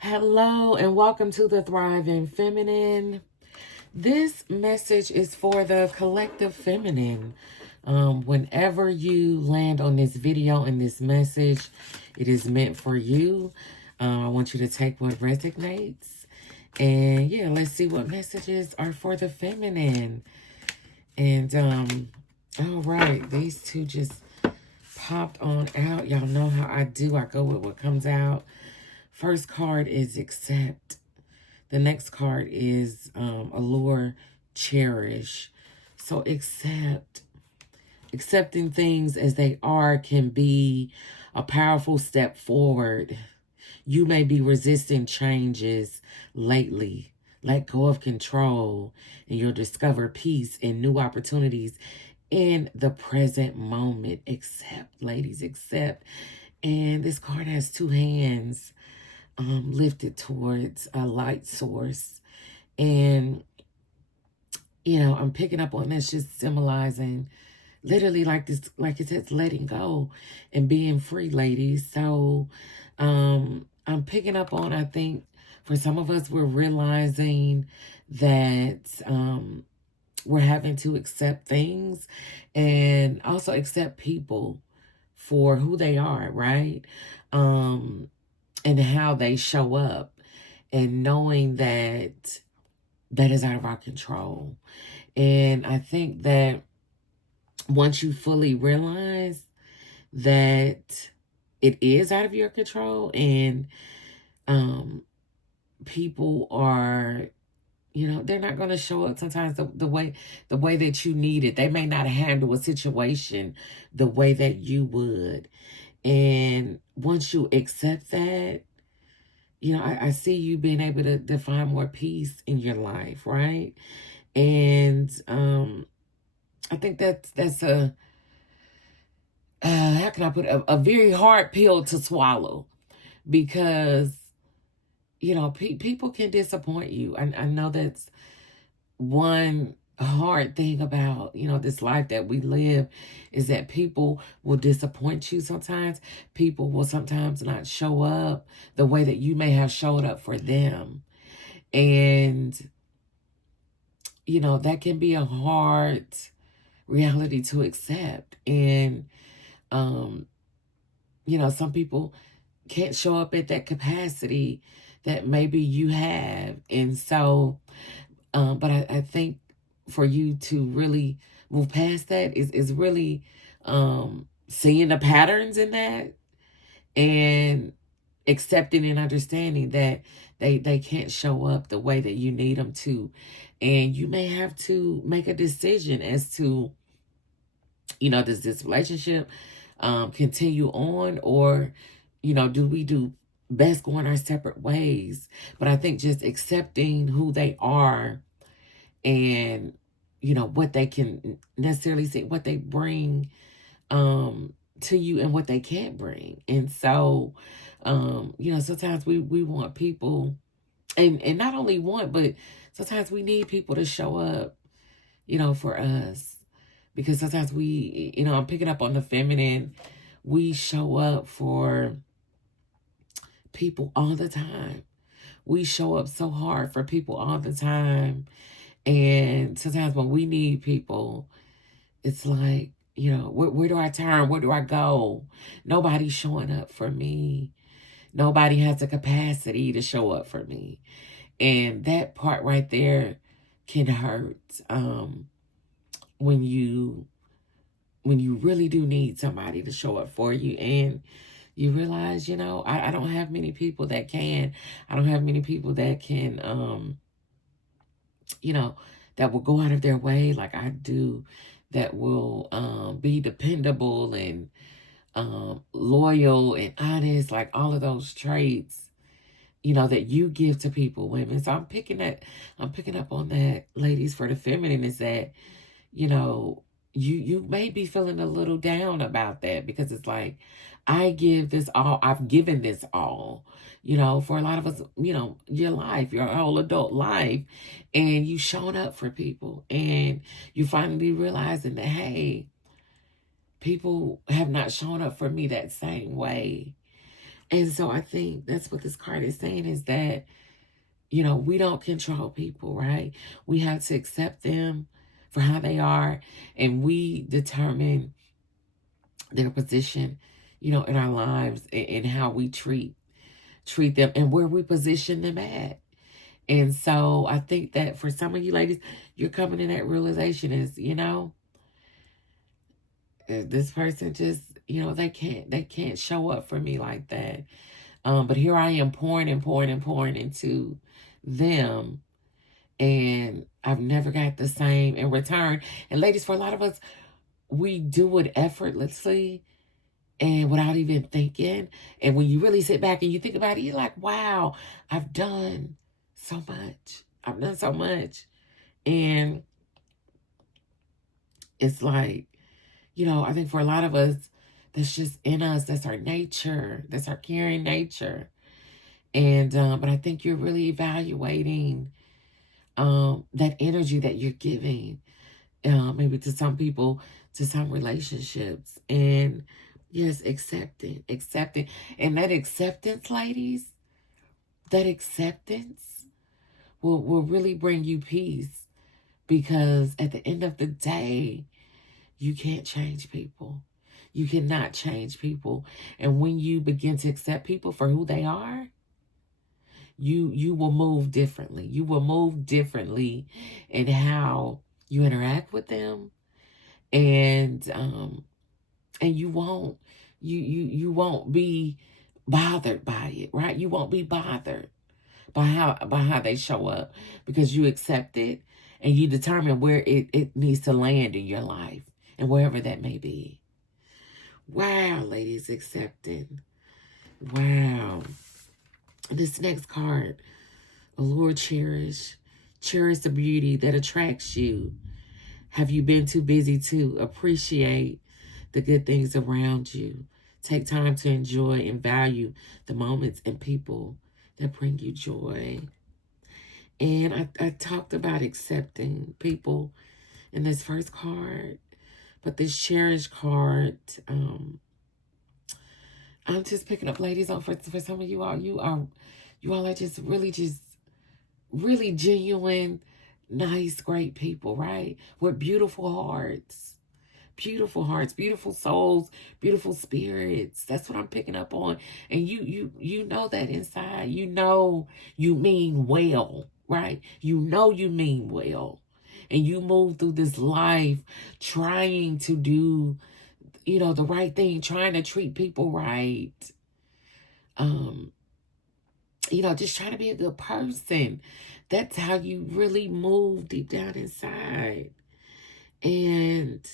Hello and welcome to the Thriving Feminine. This message is for the collective feminine. Whenever you land on this video and this message, it is meant for you. I want you to take what resonates. And yeah, let's see what messages are for the feminine. And all right, these two just popped on out. Y'all know how I do. I go with what comes out. First card is accept. The next card is allure, cherish. So accept. Accepting things as they are can be a powerful step forward. You may be resisting changes lately. Let go of control and you'll discover peace and new opportunities in the present moment. Accept, ladies, accept. And this card has two hands lifted towards a light source. And, I'm picking up on that's just symbolizing literally like this, like it says, letting go and being free, ladies. So I'm picking up on, I think, for some of us, we're realizing that we're having to accept things and also accept people for who they are, right? And how they show up, and knowing that that is out of our control. And I think that once you fully realize that it is out of your control, and people are, they're not going to show up sometimes the way that you need it. They may not handle a situation the way that you would. And once you accept that, I see you being able to find more peace in your life, right? And I think that's a, how can I put it, a very hard pill to swallow, because, people can disappoint you. I know that's one hard thing about, this life that we live, is that people will disappoint you sometimes. People will sometimes not show up the way that you may have showed up for them. And, that can be a hard reality to accept. And, some people can't show up at that capacity that maybe you have. And so, but I think for you to really move past that is really seeing the patterns in that, and accepting and understanding that they can't show up the way that you need them to. And you may have to make a decision as to, does this relationship continue on, or, do we do best going our separate ways? But I think just accepting who they are, and what they can necessarily say, what they bring to you, and what they can't bring. And so sometimes we want people, and not only want, but sometimes we need people to show up, for us. Because sometimes we, I'm picking up on the feminine, we show up for people all the time. We show up so hard for people all the time. And sometimes when we need people, it's like, where do I turn? Where do I go? Nobody's showing up for me. Nobody has the capacity to show up for me. And that part right there can hurt when you really do need somebody to show up for you. And you realize, I don't have many people that can. I don't have many people that can, that will go out of their way like I do, that will be dependable and loyal and honest, like all of those traits, that you give to people, women. So I'm picking up on that, ladies, for the feminine, is that, you may be feeling a little down about that, because it's like, I give this all, I've given this all, for a lot of us, your life, your whole adult life, and you showing up for people, and you finally realizing that, hey, people have not shown up for me that same way. And so I think that's what this card is saying, is that, you know, we don't control people, right? We have to accept them for how they are, and we determine their position, you know, in our lives, and how we treat them and where we position them at. And so I think that for some of you ladies, you're coming to that realization is, you know, this person just, you know, they can't show up for me like that. But here I am pouring and pouring and pouring into them, and I've never got the same in return. And ladies, for a lot of us, we do it effortlessly and without even thinking. And when you really sit back and you think about it, you're like, wow, I've done so much. I've done so much. And it's like, you know, I think for a lot of us, that's just in us. That's our nature. That's our caring nature. And, but I think you're really evaluating that energy that you're giving, maybe to some people, to some relationships. And yes, accepting. And that acceptance, ladies, that acceptance will really bring you peace, because at the end of the day, you can't change people. You cannot change people. And when you begin to accept people for who they are, you will move differently. You will move differently in how you interact with them. And you won't be bothered by it, right? You won't be bothered by how they show up, because you accept it and you determine where it needs to land in your life, and wherever that may be. Wow, ladies, accepting. Wow. This next card, Lord, cherish. Cherish the beauty that attracts you. Have you been too busy to appreciate the good things around you? Take time to enjoy and value the moments and people that bring you joy. And I talked about accepting people in this first card, but this cherish card, I'm just picking up, ladies, on for some of you all. You all are just really genuine, nice, great people, right? With beautiful hearts. Beautiful hearts, beautiful souls, beautiful spirits. That's what I'm picking up on. And you know that inside. You know you mean well, right? You know you mean well. And you move through this life trying to do, you know, the right thing, trying to treat people right. You know, just trying to be a good person. That's how you really move deep down inside. And,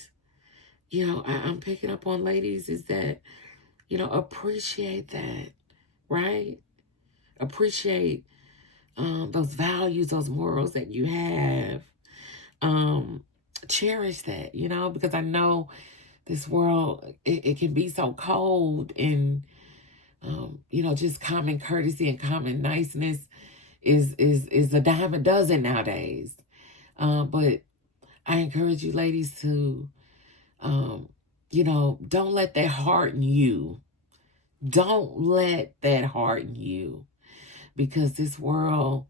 you know, I'm picking up on, ladies, is that, you know, appreciate that, right? Appreciate those values, those morals that you have. Cherish that, you know, because I know this world, it can be so cold, and, you know, just common courtesy and common niceness is a dime a dozen nowadays. But I encourage you, ladies, to, you know, don't let that harden you. Don't let that harden you, because this world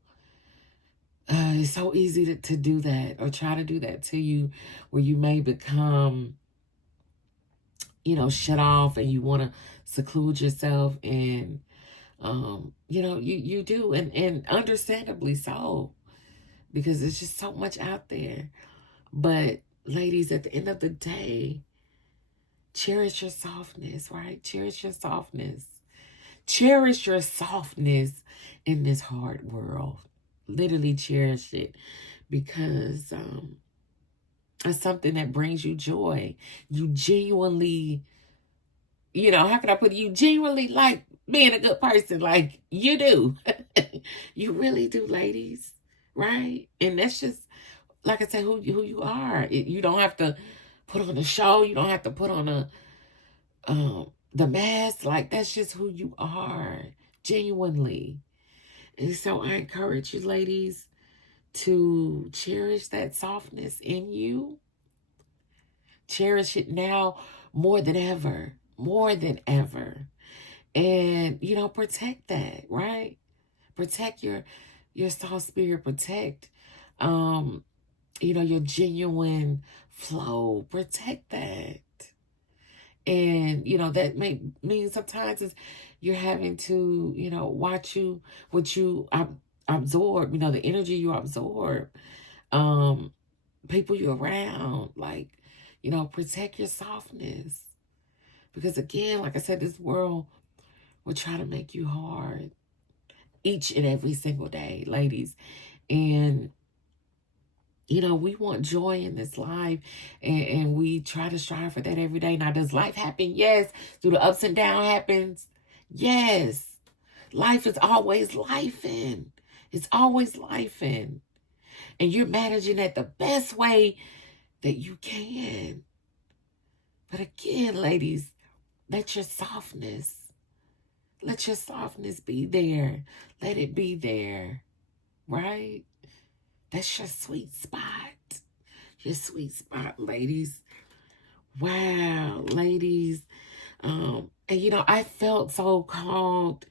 is so easy to do that, or try to do that to you, where you may become, you know, shut off, and you want to seclude yourself. And, you know, you do, and understandably so, because there's just so much out there. But ladies, at the end of the day, cherish your softness, right? Cherish your softness. Cherish your softness in this hard world. Literally cherish it, because it's something that brings you joy. You genuinely, you know, how can I put it? You genuinely like being a good person, like you do. You really do, ladies, right? And that's just, like I said, who you are. You don't have to put on a show. You don't have to put on the mask. Like, that's just who you are, genuinely. And so I encourage you, ladies, to cherish that softness in you. Cherish it now more than ever. More than ever. And, you know, protect that, right? Protect your soft spirit. Protect, you know, your genuine flow. Protect that. And, you know, that may mean sometimes is you're having to, you know, watch what you absorb, you know, the energy you absorb, people you're around, like, you know, protect your softness. Because again, like I said, this world will try to make you hard each and every single day, ladies. And, you know, we want joy in this life, and we try to strive for that every day. Now, does life happen? Yes. Do the ups and downs happens? Yes. Life is always lifing. It's always lifing. And you're managing it the best way that you can. But again, ladies, let your softness be there. Let it be there, right? That's your sweet spot. Your sweet spot, ladies. Wow, ladies. And you know, I felt so called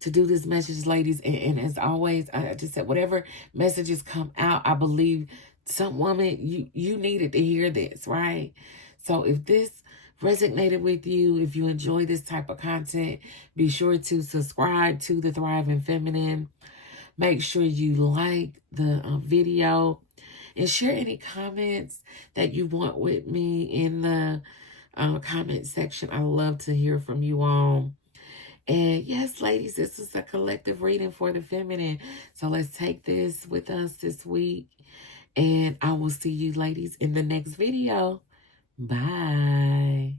to do this message, ladies. And as always, I just said, whatever messages come out, I believe some woman, you needed to hear this, right? So if this resonated with you, if you enjoy this type of content, be sure to subscribe to the Thriving Feminine. Make sure you like the video and share any comments that you want with me in the comment section. I love to hear from you all. And yes, ladies, this is a collective reading for the feminine. So let's take this with us this week. And I will see you ladies in the next video. Bye.